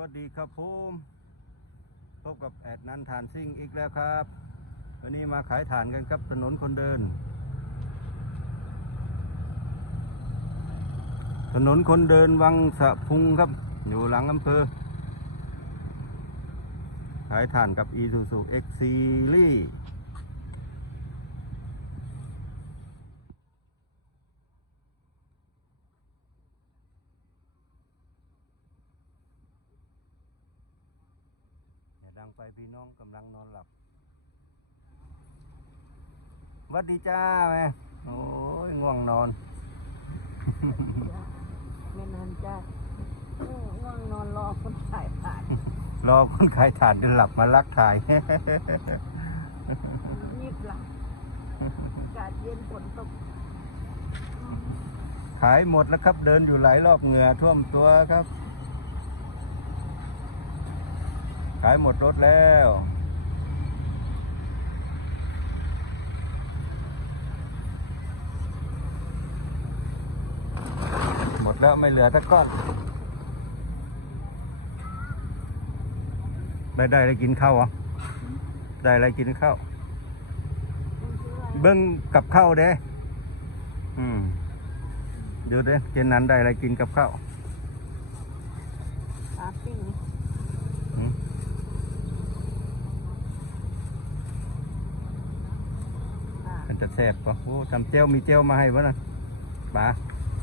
วัสดีครับผมพบกับแอดนันฐานซิ่งอีกแล้วครับ วันนี้มาขายฐานกันครับถนนคนเดิน ถนนคนเดินวังสะพุงครับ อยู่หลังอำเภอ ขายฐานกับ Isuzu X Series าดังไปพี่น้องกำลังนอนหลับหวัดดีจ้าแม่โอ้ยง่วงนอนไม่นอนจ้าง่วงนอนรอคนถ่ายผ่านรอคนขายถ่านจนหลับมาลักถ่ายยีบหลังอากาศเย็นฝนตกขายหมดแล้วครับ เดินอยู่หลายรอบเหงื่อท่วมตัวครับ ขายหมดรถแล้วหมดแล้วไม่เหลือตะก้อน ได้ได้อะไรกินข้าวเหรอะได้อะไรกินข้าว เบิ้งกับข้าวเด้อืมดี๋ยวเด้เจนนั้นได้อะไรกินกับข้าว ปลาปิ้ง อืม อ่า มัน จะแซ่บปะโอ้ทำเจียวมีเจียวมาให้ปะนะปลา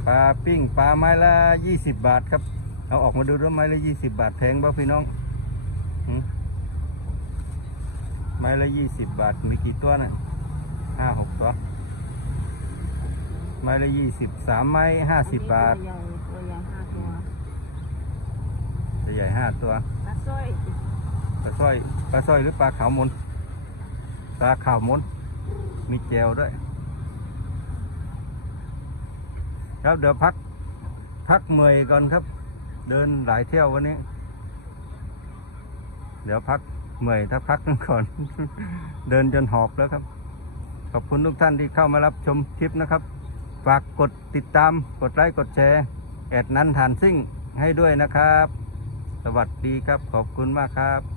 ปลาปิ้งปลาไม้ละยี่สิบบาทครับ เอาออกมาดูด้วยไม้ละยี่สิบบาทแพงป่ะพี่น้องหืมไม้ละยี่สิบบาทมีกี่ตัวน่ะห้าหกตัวไม้ละยี่สิบสามไม้ห้าสิบบาทตัวใหญ่ตัวใหญ่ห้าตัวตัวใหญ่ห้าตัวปลาสร้อยปลาสร้อยปลาสร้อยหรือปลาขาวมนปลาขาวมน มีแจวด้วย ครับเดี๋ยวพัก พักเมื่อยก่อนครับ เดินหลายเที่ยววันนี้ เดี๋ยวพักเมื่อยถ้าพักก่อน เดินจนหอบแล้วครับ ขอบคุณทุกท่านที่เข้ามารับชมคลิปนะครับ ฝากกดติดตาม กดไลค์ กดแชร์ แอดนั้นฐานซิ่งให้ด้วยนะครับ สวัสดีครับ ขอบคุณมากครับ